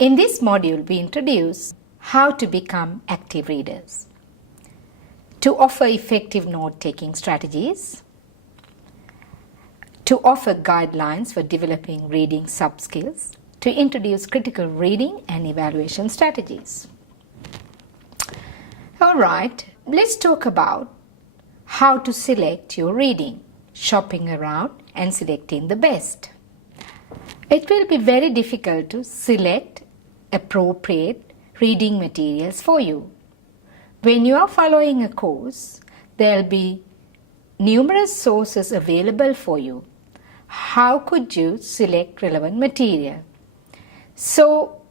In this module, we introduce how to become active readers, to offer effective note-taking strategies, to offer guidelines for developing reading sub-skills, to introduce critical reading and evaluation strategies. Alright, let's talk about how to select your reading, shopping around and selecting the best. It will be very difficult to select appropriate reading materials for you. When you are following a course, there will be numerous sources available for you. How could you select relevant material? So,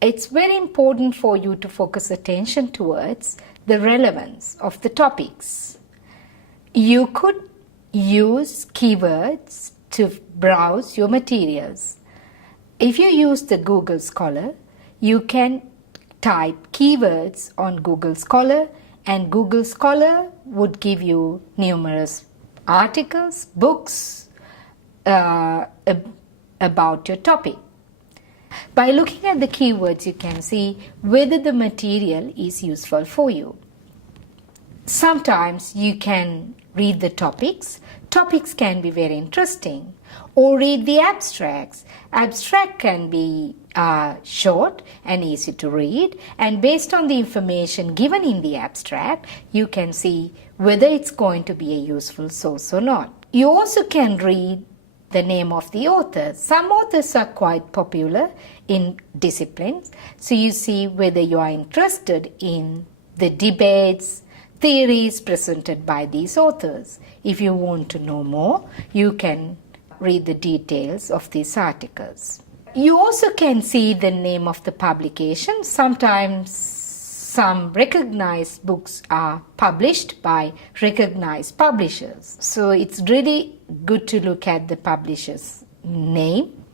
it's very important for you to focus attention towards the relevance of the topics. You could use keywords to browse your materials. If you use the Google Scholar, you can type keywords on Google Scholar, and Google Scholar would give you numerous articles, books about your topic. By looking at the keywords, you can see whether the material is useful for you. Sometimes you can read the topics. Topics can be very interesting. Or read the abstracts. Abstract can be short and easy to read, and based on the information given in the abstract, you can see whether it's going to be a useful source or not. You also can read the name of the author. Some authors are quite popular in disciplines, so you see whether you are interested in the debates, theories presented by these authors. If you want to know more, you can read the details of these articles. You also can see the name of the publication. Sometimes some recognized books are published by recognized publishers. So it's really good to look at the publisher's name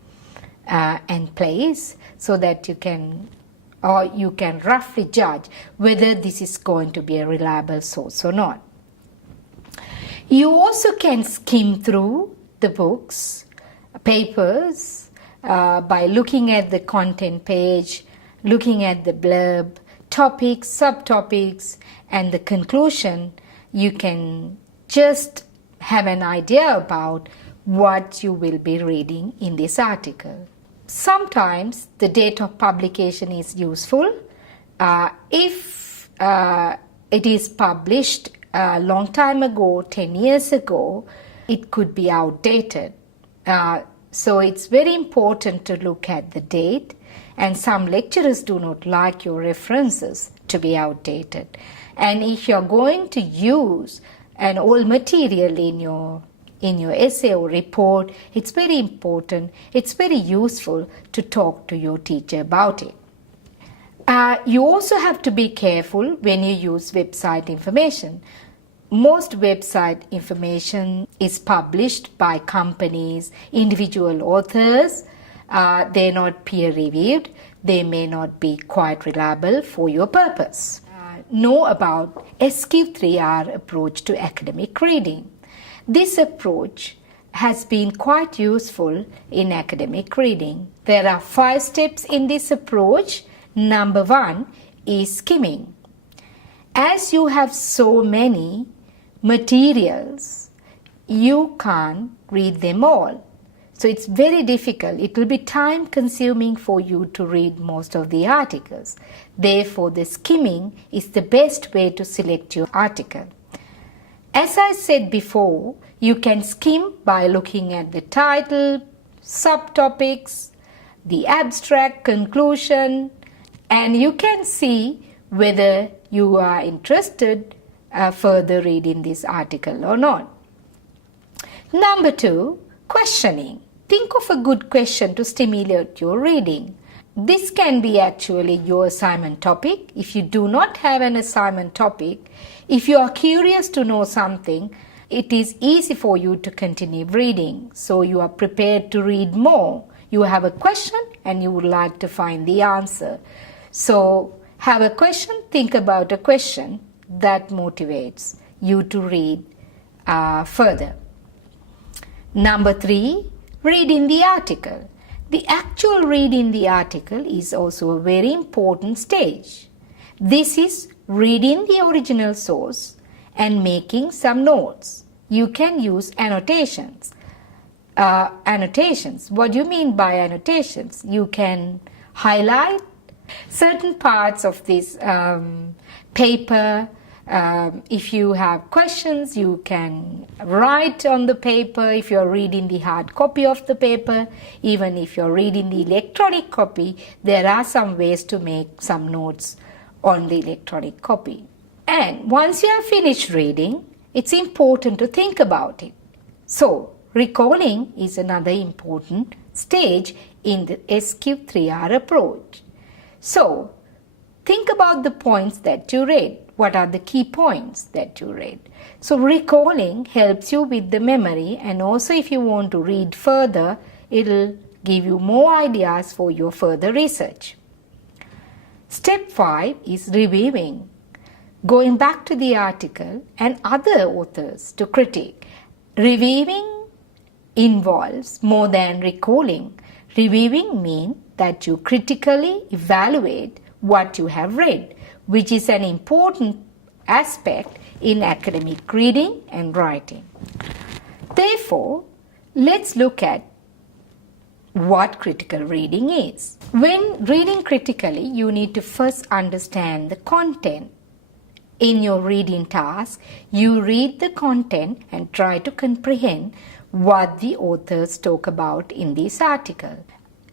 and place so that you can roughly judge whether this is going to be a reliable source or not. You also can skim through the books, papers, by looking at the content page, looking at the blurb, topics, subtopics, and the conclusion. You can just have an idea about what you will be reading in this article. Sometimes the date of publication is useful. If it is published a long time ago, 10 years ago, it could be outdated. So it's very important to look at the date, and some lecturers do not like your references to be outdated. And if you're going to use an old material in your essay or report, it's very important, it's very useful to talk to your teacher about it. You also have to be careful when you use website information. Most website information is published by companies, individual authors. They're not peer-reviewed. They may not be quite reliable for your purpose. Know about SQ3R Approach to academic reading. This approach has been quite useful in academic reading. There are 5 steps in this approach. Number 1 is skimming. As you have so many materials, you can't read them all. So it's very difficult. It will be time consuming for you to read most of the articles. Therefore, the skimming is the best way to select your article. As I said before, you can skim by looking at the title, subtopics, the abstract, conclusion, and you can see whether you are interested further reading this article or not. Number 2, questioning. Think of a good question to stimulate your reading. This can be actually your assignment topic. If you do not have an assignment topic, if you are curious to know something, it is easy for you to continue reading. So you are prepared to read more. You have a question and you would like to find the answer. So have a question, think about a question that motivates you to read further. Number 3, read in the article. The actual reading the article is also a very important stage. This is reading the original source and making some notes. You can use annotations. What do you mean by annotations? You can highlight certain parts of this paper. If you have questions, you can write on the paper if you're reading the hard copy of the paper. Even if you're reading the electronic copy, there are some ways to make some notes on the electronic copy. And once you have finished reading, it's important to think about it. So, recalling is another important stage in the SQ3R approach. So, think about the points that you read. What are the key points that you read? So, recalling helps you with the memory, and also if you want to read further, it'll give you more ideas for your further research. Step 5 is reviewing. Going back to the article and other authors to critique. Reviewing involves more than recalling. Reviewing means that you critically evaluate what you have read, which is an important aspect in academic reading and writing. Therefore, let's look at what critical reading is. When reading critically, you need to first understand the content. In your reading task, you read the content and try to comprehend what the authors talk about in this article.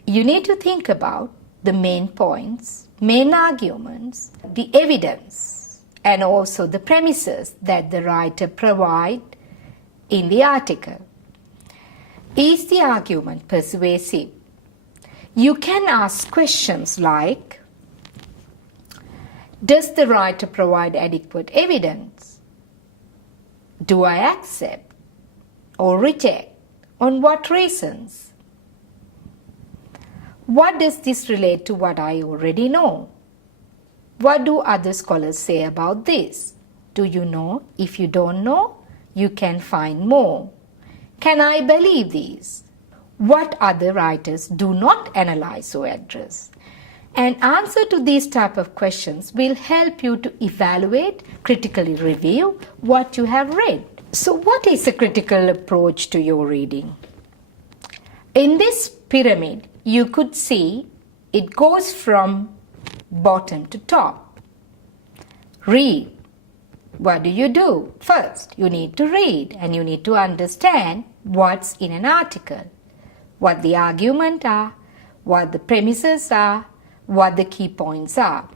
You need to think about the main points, main arguments, the evidence, and also the premises that the writer provides in the article. Is the argument persuasive? You can ask questions like, does the writer provide adequate evidence? Do I accept or reject? On what reasons? What does this relate to what I already know? What do other scholars say about this? Do you know? If you don't know, you can find more. Can I believe these? What other writers do not analyze or address? An answer to these type of questions will help you to evaluate, critically review what you have read. So what is a critical approach to your reading? In this pyramid, you could see it goes from bottom to top. Read. What do? First, you need to read and you need to understand what's in an article, what the argument are, what the premises are, what the key points are.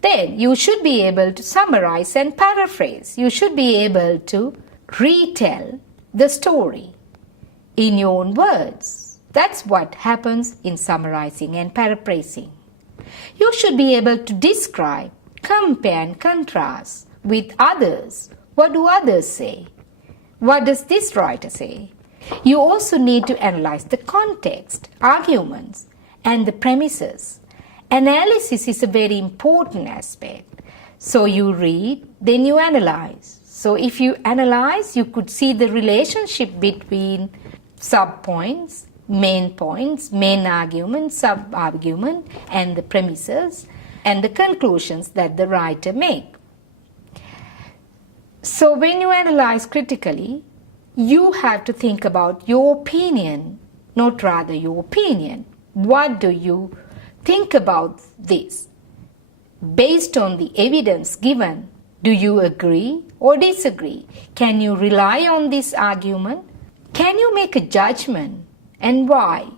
Then you should be able to summarize and paraphrase. You should be able to retell the story in your own words. That's what happens in summarizing and paraphrasing. You should be able to describe, compare and contrast with others. What do others say? What does this writer say? You also need to analyze the context, arguments, and the premises. Analysis is a very important aspect. So you read, then you analyze. So if you analyze, you could see the relationship between sub-points, main argument, sub-argument, and the premises, and the conclusions that the writer makes. So when you analyze critically, you have to think about your opinion, not rather your opinion. What do you think about this? Based on the evidence given, do you agree or disagree? Can you rely on this argument? Can you make a judgment, and why?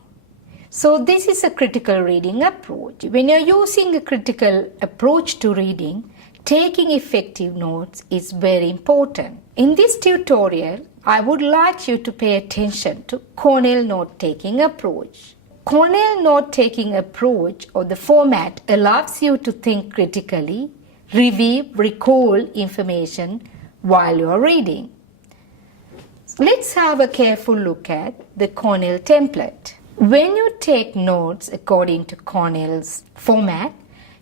So this is a critical reading approach. When you're using a critical approach to reading, taking effective notes is very important. In this tutorial, I would like you to pay attention to Cornell note-taking approach. Cornell note-taking approach or the format allows you to think critically, review, recall information while you are reading. Let's have a careful look at the Cornell template. When you take notes according to Cornell's format,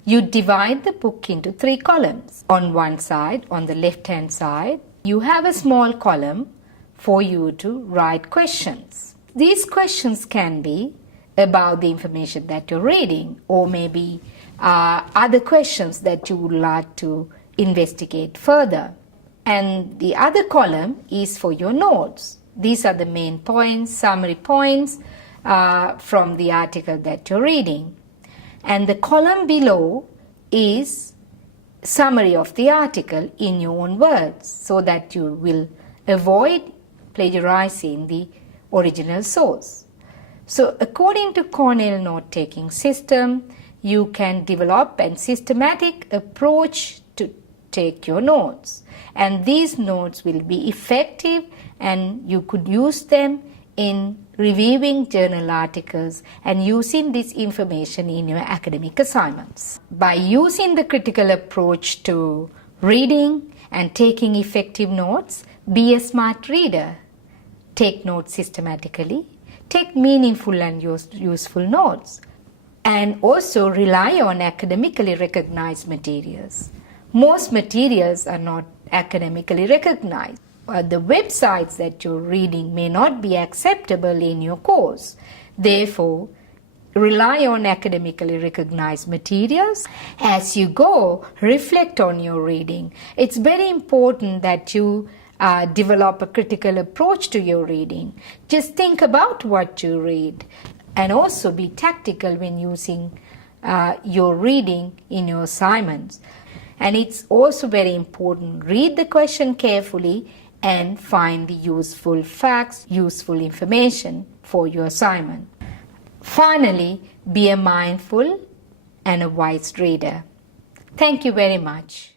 you divide the book into 3 columns. On one side, on the left-hand side, you have a small column for you to write questions. These questions can be about the information that you're reading, or maybe other questions that you would like to investigate further. And the other column is for your notes. These are the main points, summary points from the article that you're reading. And the column below is summary of the article in your own words, so that you will avoid plagiarizing the original source. So according to Cornell note-taking system, you can develop a systematic approach to take your notes. And these notes will be effective, and you could use them in reviewing journal articles and using this information in your academic assignments. By using the critical approach to reading and taking effective notes, be a smart reader. Take notes systematically, take meaningful and useful notes, and also rely on academically recognized materials. Most materials are not academically recognized. The websites that you're reading may not be acceptable in your course. Therefore, rely on academically recognized materials. As you go, reflect on your reading. It's very important that you develop a critical approach to your reading. Just think about what you read, and also be tactical when using your reading in your assignments. And it's also very important, read the question carefully and find the useful facts, useful information for your assignment. Finally, be a mindful and a wise reader. Thank you very much.